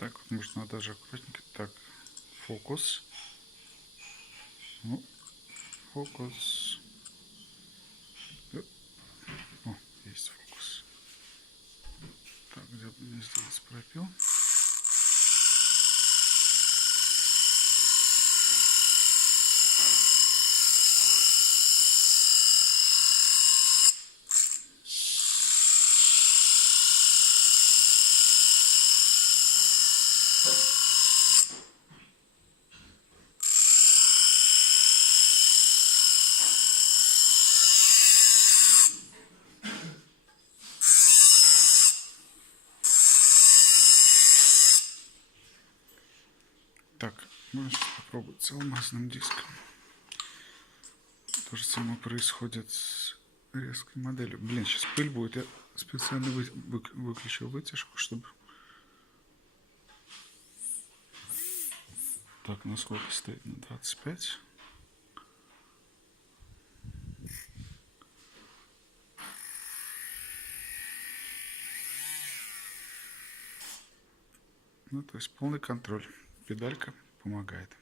Так, вот можно даже аккуратненько. Так, фокус. Ну, фокус. О, есть фокус. Так, где бы мне сделать пропил? Так, можно сейчас попробовать с алмазным диском. То же самое происходит с резкой моделью. Блин, сейчас пыль будет. Я специально выключил вытяжку, чтобы... Так, на сколько стоит? На 25. Ну, то есть полный контроль. Педалька помогает.